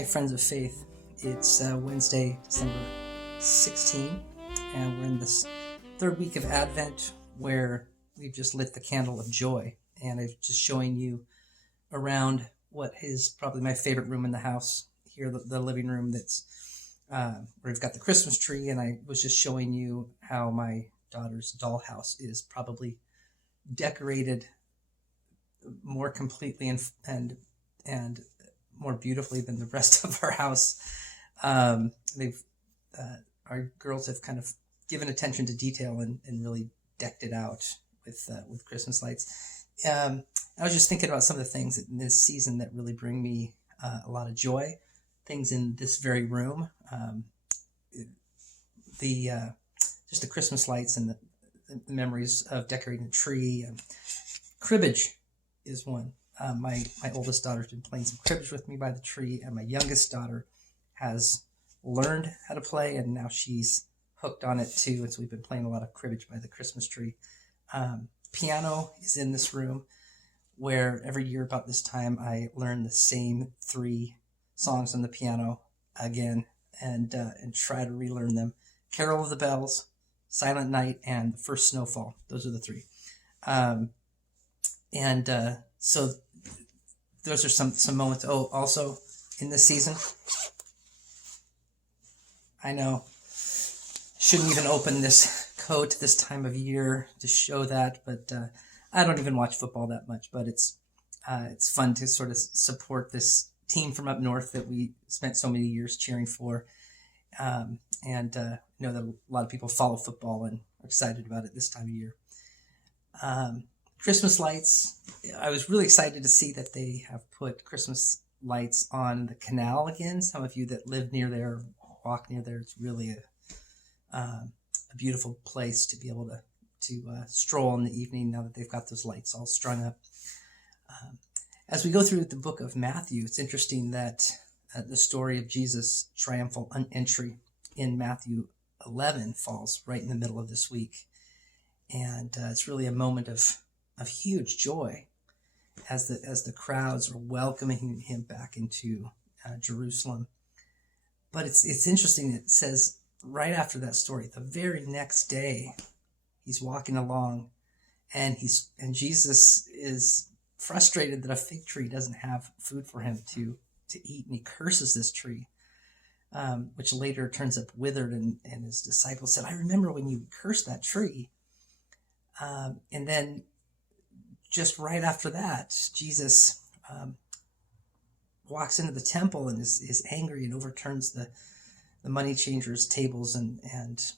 Hi, friends of faith. It's Wednesday, December 16, and we're in this third week of Advent where we've just lit the candle of joy. And I'm just showing you around what is probably my favorite room in the house here, the living room where we've got the Christmas tree. And I was just showing you how my daughter's dollhouse is probably decorated more completely and more beautifully than the rest of our house. They've Our girls have kind of given attention to detail and really decked it out with Christmas lights. I was just thinking about some of the things in this season that really bring me a lot of joy. Things in this very room, the just the Christmas lights and the memories of decorating the tree. Cribbage is one. My oldest daughter's been playing some cribbage with me by the tree, and my youngest daughter has learned how to play, and now she's hooked on it too. And so we've been playing a lot of cribbage by the Christmas tree. Piano is in this room, where every year about this time I learn the same 3 songs on the piano again and try to relearn them. Carol of the Bells, Silent Night, and The First Snowfall. Those are the 3. So those are some moments. Oh, also in this season, I know, shouldn't even open this coat this time of year to show that, but I don't even watch football that much, but it's fun to sort of support this team from up north that we spent so many years cheering for. Know that a lot of people follow football and are excited about it this time of year. Christmas lights. I was really excited to see that they have put Christmas lights on the canal again. Some of you that live near there, walk near there, it's really a beautiful place to be able to stroll in the evening now that they've got those lights all strung up. As we go through the book of Matthew, it's interesting that the story of Jesus' triumphal entry in Matthew 11 falls right in the middle of this week. And it's really a moment of huge joy as the crowds are welcoming him back into Jerusalem. But it's interesting. It says right after that story, the very next day, he's walking along, and Jesus is frustrated that a fig tree doesn't have food for him to eat, and he curses this tree, which later turns up withered. And his disciples said, "I remember when you cursed that tree." And then just right after that, Jesus walks into the temple and is angry and overturns the money changers' tables and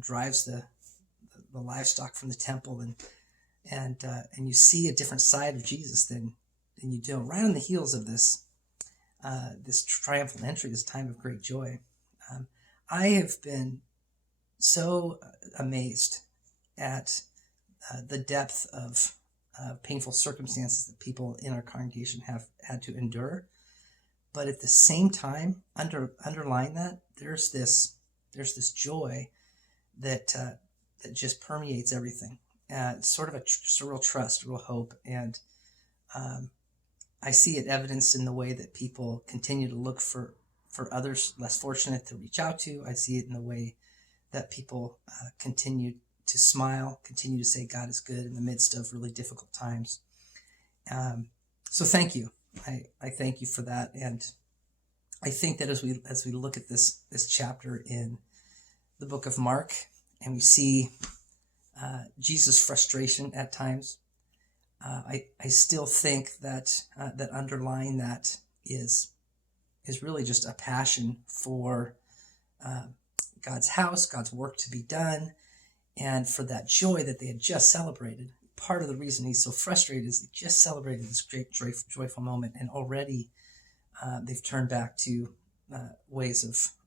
drives the livestock from the temple. And you see a different side of Jesus than you do. Right on the heels of this triumphal entry, this time of great joy. I have been so amazed at the depth of painful circumstances that people in our congregation have had to endure. But at the same time, underlying that, there's this joy that just permeates everything. It's sort of a real trust, real hope. And I see it evidenced in the way that people continue to look for others less fortunate to reach out to. I see it in the way that people continue to smile, continue to say God is good in the midst of really difficult times. So thank you. I thank you for that. And I think that as we look at this chapter in the book of Mark, and we see Jesus' frustration at times, I still think that underlying that is really just a passion for God's house, God's work to be done, and for that joy that they had just celebrated. Part of the reason he's so frustrated is they just celebrated this great joyful moment, and already they've turned back to ways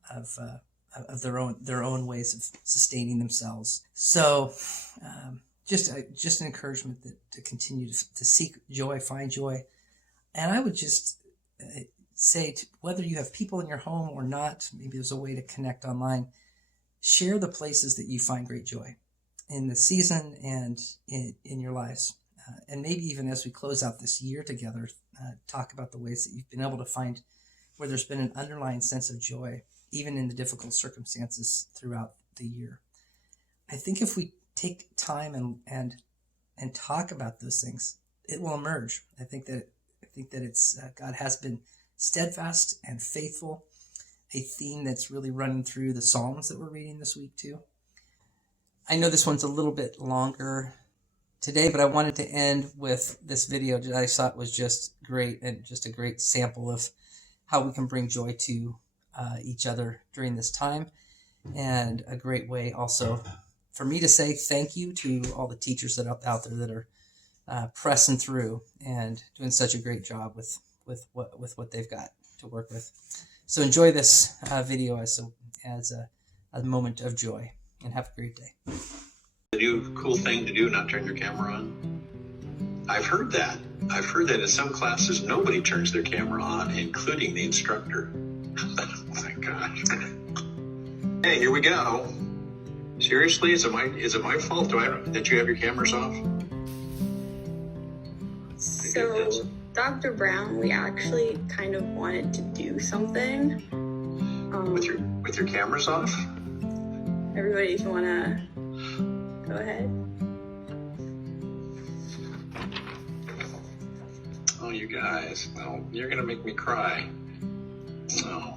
of their own ways of sustaining themselves. So just an encouragement to continue to seek joy, find joy. And I would just say, whether you have people in your home or not, maybe there's a way to connect online. Share the places that you find great joy in the season and in your lives. And maybe even as we close out this year together, talk about the ways that you've been able to find where there's been an underlying sense of joy, even in the difficult circumstances throughout the year. I think if we take time and talk about those things, it will emerge. I think that it's God has been steadfast and faithful, a theme that's really running through the Psalms that we're reading this week too. I know this one's a little bit longer today, but I wanted to end with this video that I thought was just great, and just a great sample of how we can bring joy to each other during this time, and a great way also for me to say thank you to all the teachers that are out there that are pressing through and doing such a great job with what they've got to work with. So enjoy this video as a moment of joy, and have a great day. The new cool thing to do, not turn your camera on. I've heard that in some classes nobody turns their camera on, including the instructor. Oh my gosh. Hey, here we go. Seriously, is it my fault that you have your cameras off? So, Dr. Brown, we actually kind of wanted to do something. With your cameras off? Everybody, if you want to go ahead. Oh, you guys. Well, you're going to make me cry. Oh.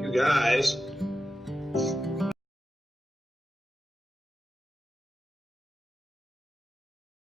You guys.